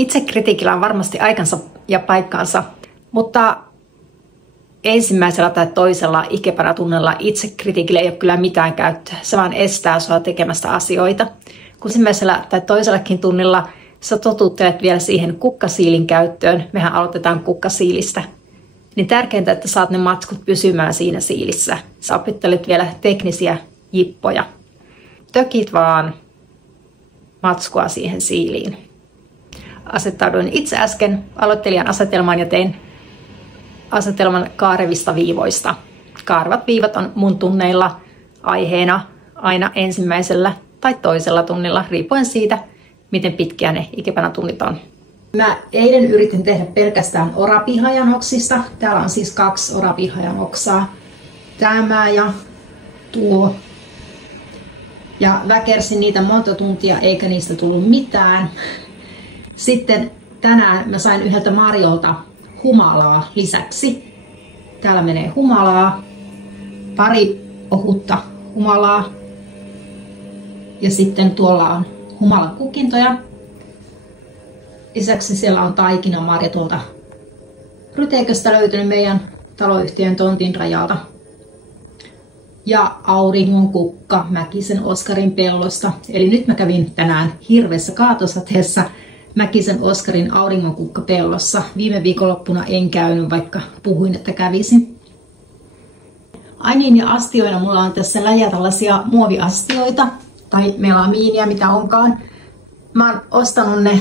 Itsekritiikillä on varmasti aikansa ja paikkaansa, mutta ensimmäisellä tai toisella ikebana-tunnilla itsekritiikille ei ole kyllä mitään käyttöä. Se vaan estää sua tekemästä asioita. Kun ensimmäisellä tai toisellakin tunnilla sä totuttelet vielä siihen kukkasiilin käyttöön, mehän aloitetaan kukkasiilistä, niin tärkeintä, että saat ne matskut pysymään siinä siilissä. Sä opettelet vielä teknisiä jippoja. Tökit vaan matskua siihen siiliin. Asettauduin itse äsken aloittelijan asetelmaan ja tein asetelman kaarevista viivoista. Kaarevat viivat on mun tunneilla aiheena aina ensimmäisellä tai toisella tunnilla, riippuen siitä, miten pitkiä ne ikebana-tunnit on. Mä eilen yritin tehdä pelkästään orapihajan-oksista. Täällä on siis 2 orapihajan-oksaa. Tämä ja tuo. Ja väkersin niitä monta tuntia eikä niistä tullut mitään. Sitten tänään mä sain yhdeltä Mariolta humalaa lisäksi. Täällä menee humalaa, pari ohutta humalaa ja sitten tuolla on humalakukintoja. Lisäksi siellä on taikinamarja tuolta Ryteiköstä löytynyt meidän taloyhtiön tontin rajalta. Ja auringon kukka Mäkisen Oskarin pellosta. Eli nyt mä kävin tänään hirveässä kaatosateessa Mäkisen Oskarin auringonkukka pellossa. Viime viikonloppuna en käynyt, vaikka puhuin, että kävisin. Ai niin, ja astioina mulla on tässä läjä tällaisia muoviastioita tai melamiinia, mitä onkaan. Mä oon ostanut ne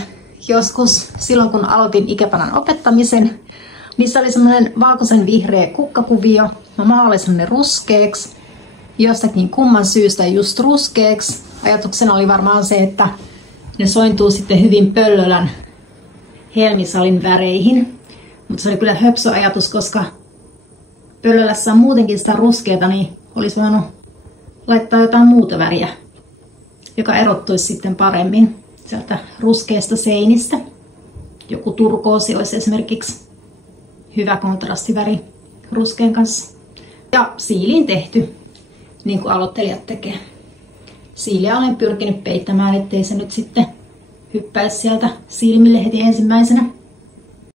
joskus silloin, kun aloitin ikebanan opettamisen. Niissä oli semmoinen valkoisen vihreä kukkakuvio. Mä maalasin ne ruskeaksi. Jostakin kumman syystä just ruskeaksi. Ajatuksena oli varmaan se, että ne sointuu sitten hyvin Pöllölän Helmisalin väreihin. Mutta se oli kyllä höpsö ajatus, koska Pöllölässä on muutenkin sitä ruskeata, niin olisi voinut laittaa jotain muuta väriä, joka erottuisi sitten paremmin sieltä ruskeasta seinistä. Joku turkoosi olisi esimerkiksi hyvä kontrastiväri ruskean kanssa. Ja siiliin tehty, niin kuin aloittelijat tekee. Siiliä olen pyrkinyt peittämään, ettei se nyt sitten hyppäisi sieltä silmille heti ensimmäisenä.